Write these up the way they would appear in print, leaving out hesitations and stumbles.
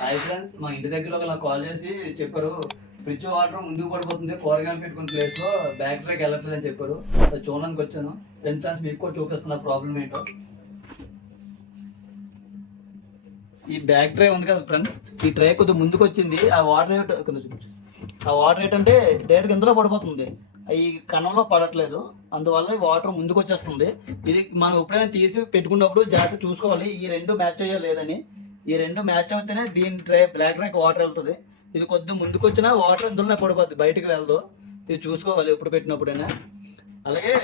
Hi friends, మా ఇంటి దగ్గర ఒకలా కాల్ చేసి చెప్పారు ఫ్రిడ్జ్ వాటర్ ముందుకు పడిపోతుంది, కూరగాయలు పెట్టుకున్న ప్లేస్ లో బ్యాక్ ట్రాక్ వెళ్ళట్లేదు అని చెప్పారు. అది చూడడానికి వచ్చాను. ఫ్రెండ్స్ మీకు కూడా చూపిస్తున్న ప్రాబ్లం ఏంటో. ఈ బ్యాక్ ట్రే ఉంది కదా ఫ్రెండ్స్, ఈ ట్రే కొద్దిగా ముందుకు వచ్చింది. ఆ వాటర్ ఏంటంటే డైరెక్ట్గా ఇందులో పడిపోతుంది. ఈ కణంలో పడట్లేదు, అందువల్ల ఈ వాటర్ ముందుకు వచ్చేస్తుంది. ఇది మనం ఎప్పుడైనా తీసి పెట్టుకున్నప్పుడు జాగ్రత్త చూసుకోవాలి, ఈ రెండు మ్యాచ్ అయ్యా లేదని. ఈ రెండు మ్యాచ్ అవుతేనే దీని బ్లాక్ ట్రైక్ వాటర్ వెళ్తుంది. ఇది కొద్దిగా ముందుకు వచ్చినా వాటర్ ఇందులోనే పడిపోద్ది, బయటకు వెళ్దు. ఇది చూసుకోవాలి ఎప్పుడు పెట్టినప్పుడైనా. అలాగే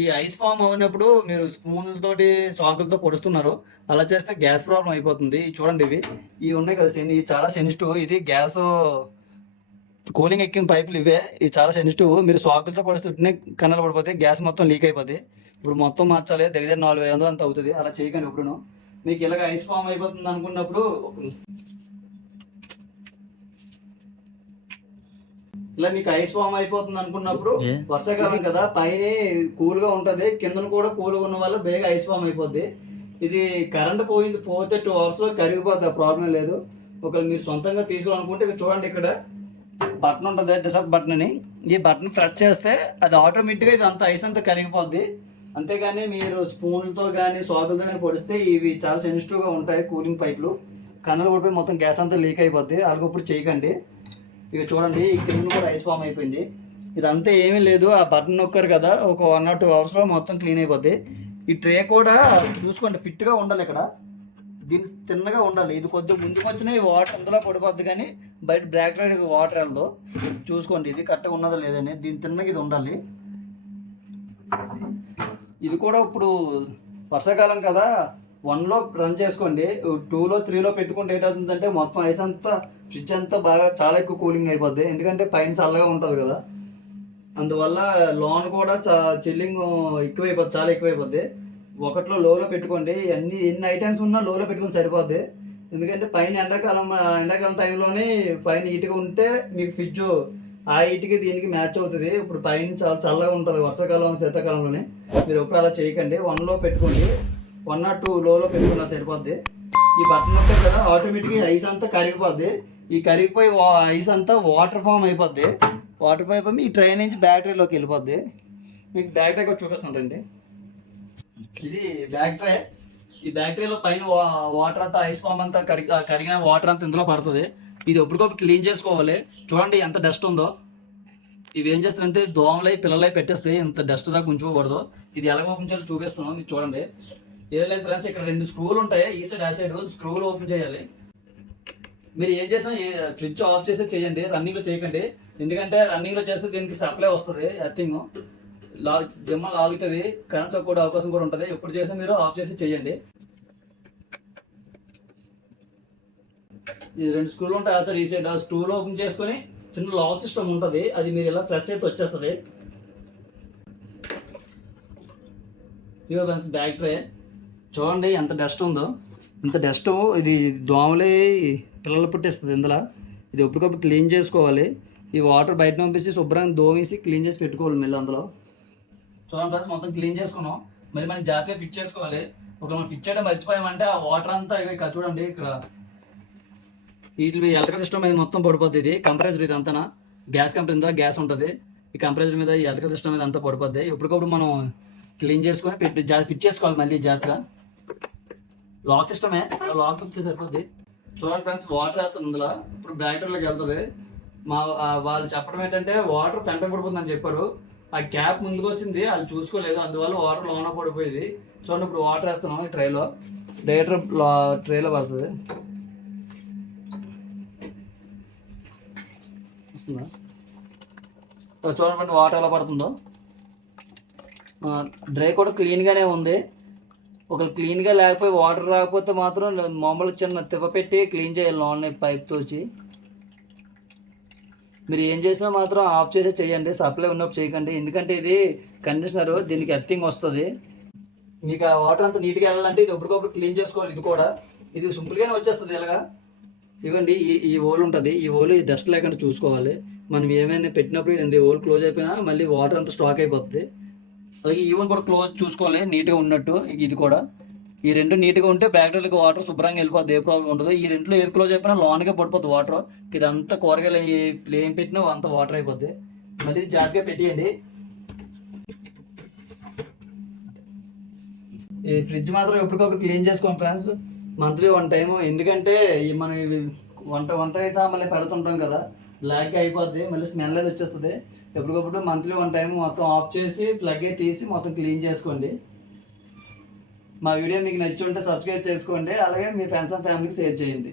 ఈ ఐస్ ఫామ్ అయినప్పుడు మీరు స్పూన్లతోటి చాకులతో పొడుస్తున్నారు, అలా చేస్తే గ్యాస్ ప్రాబ్లం అయిపోతుంది. చూడండి, ఇవి ఉన్నాయి కదా, ఇవి చాలా సెన్సిటివ్. ఇది గ్యాస్ కూలింగ్ ఎక్కిన పైపులు ఇవే. ఇది చాలా సెన్సిటివ్. మీరు చాకులతో పొడుస్తుంటేనే కన్నలు పడిపోతే గ్యాస్ మొత్తం లీక్ అయిపోతుంది. ఇప్పుడు మొత్తం మార్చాలి, దగ్గర 4500 అంత అవుతుంది. అలా చేయకండి ఎప్పుడును. మీకు ఇలాగ ఐస్ ఫామ్ అయిపోతుంది అనుకున్నప్పుడు ఇలా మీకు ఐస్ ఫామ్ అయిపోతుంది అనుకున్నప్పుడు వర్షాకాలం కదా, పైన కూల్గా ఉంటుంది, కిందను కూడా కూల్గా ఉన్న వల్ల బేగా ఐస్ ఫామ్ అయిపోద్ది. ఇది కరెంట్ పోతే 2 అవర్స్లో కరిగిపోద్ది, ఆ ప్రాబ్లం లేదు. ఒకవేళ మీరు సొంతంగా తీసుకోవాలనుకుంటే ఇక్కడ చూడండి, ఇక్కడ బటన్ ఉంటుంది, డిసప్ బటన్ అని. ఈ బటన్ ప్రెస్ చేస్తే అది ఆటోమేటిక్గా ఇది అంత ఐస్ అంతా కరిగిపోద్ది. అంతేగాని మీరు స్పూన్లతో కానీ సాకులతో కానీ పొడిస్తే ఇవి చాలా సెన్సిటివ్గా ఉంటాయి. కూలింగ్ పైపులు కన్నలు పడిపోయి మొత్తం గ్యాస్ అంతా లీక్ అయిపోద్ది. అలాగప్పుడు చేయకండి. ఇక చూడండి, ఈ క్రీమ్ కూడా ఐస్ ఫామ్ అయిపోయింది. ఇదంతా ఏమీ లేదు, ఆ బటన్ నొక్కారు కదా, ఒక 1 or 2 అవర్స్లో మొత్తం క్లీన్ అయిపోద్ది. ఈ ట్రే కూడా చూసుకోండి, ఫిట్గా ఉండాలి. ఇక్కడ దీన్ని తిన్నగా ఉండాలి. ఇది కొద్దిగా ముందుకు వచ్చినా ఈ వాటర్ అందులో పడిపోద్ది, కానీ బయట బ్లాక్ లైట్ వాటర్ వెళ్దు. చూసుకోండి ఇది కరెక్ట్గా ఉన్నదా లేదని. దీని తిన్నగా ఇది ఉండాలి. ఇది కూడా ఇప్పుడు వర్షాకాలం కదా, 1లో రన్ చేసుకోండి. 2లో 3లో పెట్టుకుంటే ఏంటవుతుందంటే మొత్తం ఐస్ అంతా ఫ్రిడ్జ్ అంతా బాగా చాలా ఎక్కువ కూలింగ్ అయిపోద్ది. ఎందుకంటే పైన చల్లగా ఉంటుంది కదా, అందువల్ల లోన్ కూడా చిల్లింగ్ ఎక్కువైపోద్ది, చాలా ఎక్కువైపోద్ది. 1లో లోలో పెట్టుకోండి. ఎన్ని ఐటమ్స్ ఉన్నా లోలో పెట్టుకుని సరిపోద్ది. ఎందుకంటే పైన ఎండాకాలం టైంలోనే పైన హీట్గా ఉంటే మీకు ఫ్రిడ్జ్ ఆ హీట్కి దీనికి మ్యాచ్ అవుతుంది. ఇప్పుడు పైన చాలా చల్లగా ఉంటుంది వర్షాకాలం శీతాకాలంలోనే. మీరు ఎప్పుడు అలా చేయకండి. 1లో పెట్టుకోండి, 1 or 2 లోలో పెట్టుకున్నా సరిపోద్ది. ఈ బటన్ నొక్కారు కదా, ఆటోమేటిక్గా ఐస్ అంతా కరిగిపోద్ది. ఈ కరిగిపోయి ఐస్ అంతా వాటర్ ఫామ్ అయిపోద్ది. వాటర్ ఫామ్ అయిపోయి ఈ ట్రైన్ నుంచి బ్యాటరీలోకి వెళ్ళిపోద్ది. మీకు బ్యాటరీ కూడా చూపిస్తుంటండి. ఇది బ్యాటరీ. ఈ బ్యాటరీలో పైన వాటర్ అంతా ఐస్ ఫామ్ అంతా కరిగిన వాటర్ అంతా ఇందులో పడుతుంది. ఇది ఎప్పటికప్పుడు క్లీన్ చేసుకోవాలి. చూడండి ఎంత డస్ట్ ఉందో. ఇవి ఏం చేస్తాయంటే దోమలై పిల్లలై పెట్టేస్తాయి. ఇంత డస్ట్ దాకా ఉంచుకోకూడదు. ఇది ఎలాగ ఓపెన్ చేయాలో చూపిస్తున్నాం, మీకు చూడండి. ఏం లేదు ఫ్రెండ్స్, ఇక్కడ 2 స్క్రూలు ఉంటాయి, ఈ సైడ్ ఆ సైడ్. స్క్రూలు ఓపెన్ చేయాలి. మీరు ఏం చేసినా ఫ్రిడ్జ్ ఆఫ్ చేసే చేయండి, రన్నింగ్లో చేయకండి. ఎందుకంటే రన్నింగ్లో చేస్తే దీనికి సప్లై వస్తుంది, ఎర్తింగ్ జిమ్మ లాగుతుంది, కరెంట్ షాక్ కూడా అవకాశం కూడా ఉంటుంది. ఎప్పుడు చేసినా మీరు ఆఫ్ చేసి చేయండి. ఈ 2 స్క్రూలు ఉంటాయి ఆ సైడ్ ఈ సైడ్. ఆ స్క్రూలు ఓపెన్ చేసుకొని చిన్న లాక్ సిస్టమ్ ఉంటుంది, అది మీరు ఇలా ప్రెస్ అయితే వచ్చేస్తుంది. ఇవో ఫ్రెండ్స్ బ్యాక్ ట్రే. చూడండి ఎంత డస్ట్ ఉందో. ఇంత డస్ట్ ఇది దోమలే పిల్లలు పుట్టేస్తుంది ఇందులో. ఇది ఎప్పటికప్పుడు క్లీన్ చేసుకోవాలి. ఈ వాటర్ బయట పంపించి శుభ్రంగా దోమేసి క్లీన్ చేసి పెట్టుకోవాలి మళ్ళీ అందులో. చూడండి ఫ్రెండ్స్, మొత్తం క్లీన్ చేసుకున్నాం. మరి మనం జాగ్రత్తగా ఫిట్ చేసుకోవాలి. ఒక మనం ఫిట్ చేయడం మర్చిపోయామంటే ఆ వాటర్ అంతా ఇక్కడ చూడండి, ఇక్కడ వీటి ఎలక్ట్రికల్ సిస్టమ్ మీద మొత్తం పడిపోద్ది. ఇది కంప్రెసర్, ఇది అంతా గ్యాస్ కంపెనీ గ్యాస్ ఉంటుంది. ఈ కంప్రెసర్ మీద ఈ ఎలక్ట్రికల్ సిస్టమ్ మీద అంతా పడిపోద్ది. ఎప్పటికప్పుడు మనం క్లీన్ చేసుకొని ఫిట్ చేసుకోవాలి మళ్ళీ జాగ్రత్తగా. లాక్ సిస్టమే, లాక్ ఇస్తే సరిపోద్ది. చూడండి ఫ్రెండ్స్, వాటర్ వేస్తుంది ఇందులో. ఇప్పుడు బ్యాటరీలోకి వెళ్తుంది. వాళ్ళు చెప్పడం ఏంటంటే వాటర్ ఫ్రంట్ పడిపోతుందని చెప్పారు. ఆ క్యాప్ ముందుకు వచ్చింది, వాళ్ళు చూసుకోలేదు, అందువల్ల వాటర్ లోన పడిపోయింది. చూడండి ఇప్పుడు వాటర్ వేస్తున్నాం ఈ ట్రైలో. డైరెక్టర్ ట్రైలో పడుతుంది. వస్తుందా? చూడండి వాటర్ ఎలా పడుతుందో. డ్రై కూడా క్లీన్గానే ఉంది. ఒకవేళ క్లీన్గా లేకపోయి వాటర్ రాకపోతే మాత్రం మామూలు చిన్న తిప్ప పెట్టి క్లీన్ చేయాలి లోన్ పైప్తో వచ్చి. మీరు ఏం చేసినా మాత్రం ఆఫ్ చేసే చేయండి, సప్లై ఉన్నప్పుడు చేయకండి. ఎందుకంటే ఇది కండిషనరు, దీనికి ఎర్తింగ్ వస్తుంది. మీకు ఆ వాటర్ అంతా నీట్గా వెళ్ళాలంటే ఇది ఎప్పటికప్పుడు క్లీన్ చేసుకోవాలి. ఇది కూడా ఇది సింపుల్గానే వచ్చేస్తుంది ఇలాగా. ఇవ్వండి, ఈ ఓల్ ఉంటుంది. ఈ ఓల్ డస్ట్ లేకుండా చూసుకోవాలి. మనం ఏమైనా పెట్టినప్పుడు ఇది ఓల్ క్లోజ్ అయిపోయినా మళ్ళీ వాటర్ అంతా స్టాక్ అయిపోతుంది. అలాగే ఈ ఓల్ కూడా క్లోజ్ చూసుకోవాలి నీట్గా ఉన్నట్టు. ఇది కూడా ఈ రెండు నీట్గా ఉంటే బ్యాక్టీరియాలకి వాటర్ శుభ్రంగా వెళ్ళిపోద్ది, ఏ ప్రాబ్లం ఉండదు. ఈ రెంట్లో ఏది క్లోజ్ అయిపోయినా లోన్గా పడిపోద్ది వాటర్. ఇదంతా కూరగాయలు ఏం పెట్టినా అంత వాటర్ అయిపోద్ది. మళ్ళీ జాగ్రత్తగా పెట్టేయండి. ఈ ఫ్రిడ్జ్ మాత్రం ఎప్పటికప్పుడు క్లీన్ చేసుకోండి ఫ్రెండ్స్, మంత్లీ 1 టైము. ఎందుకంటే మనం ఇవి వంట సామాన్లు పెడుతుంటాం కదా, బ్లాక్గా అయిపోద్ది, మళ్ళీ స్మెల్ అది వచ్చేస్తుంది. ఎప్పటికప్పుడు మంత్లీ 1 టైం మొత్తం ఆఫ్ చేసి ప్లగ్ తీసి మొత్తం క్లీన్ చేసుకోండి. మా వీడియో మీకు నచ్చి ఉంటే సబ్స్క్రైబ్ చేసుకోండి, అలాగే మీ ఫ్రెండ్స్ అండ్ ఫ్యామిలీకి షేర్ చేయండి.